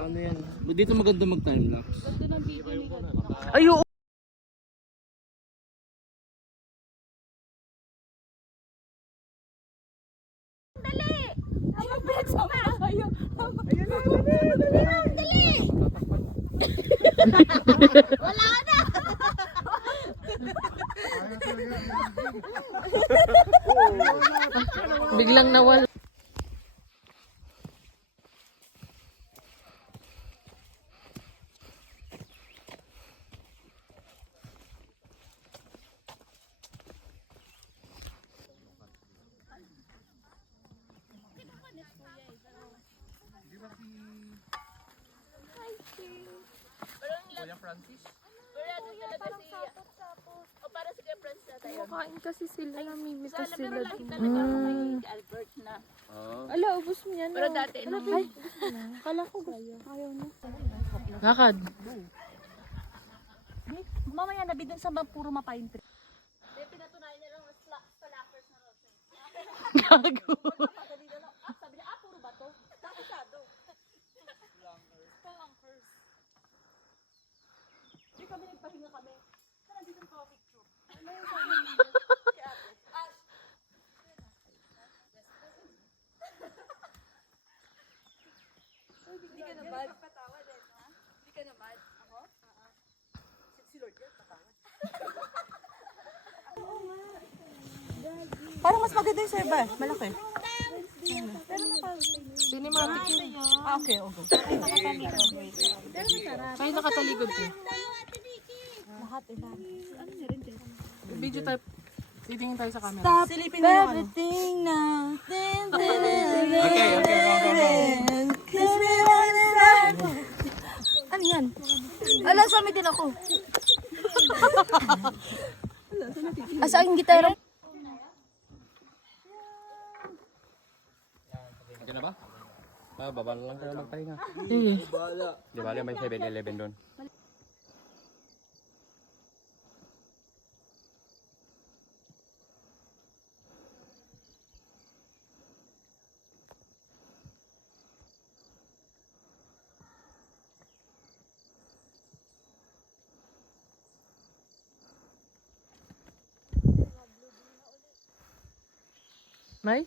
Paano yan? Dito maganda mag-timelapse. Ganda ng video ni Ganda. Ay, oo. Dali! Ang bet sa mga kayo. Dali! Wala na! Biglang nawala. Kuya Francis? Parang sapot-sapot. O para sa kay Francis na tayo. Kain kasi sila, namimiss Sana sila. meron lang talaga ako kay Albert na. Ala, ubos mo yan. Pero dati, nung Kala ko ba? Ayaw na. Lakad. mamaya nabi dun sa puro mapain tree. Pinatunayan niya lang stalakers na raw siya. Gago. Sabi niya, puro bato. Tapos Stalakers. Hindi kami nagpahinga kami. Saan nandito ang picture? Ano yung sabi niyo? Hindi ka na bad. Hindi ka na mad. Ako? Si Lord yan, patawad. Parang mas maganda yung serba. Malaki. Pero Cinematic yun. okay, okay. Ay, nakataligod eh. Lahat eh. Ano na rin dyan? Video type. Titingin tayo sa camera. Stop silipin mo everything now. Okay, go. Ano yan? Ala, sami din ako. Asa ang gitara? Okay na ba? Baba na lang kayo magpahinga. Sige. Di ba, may 7-Eleven doon. May?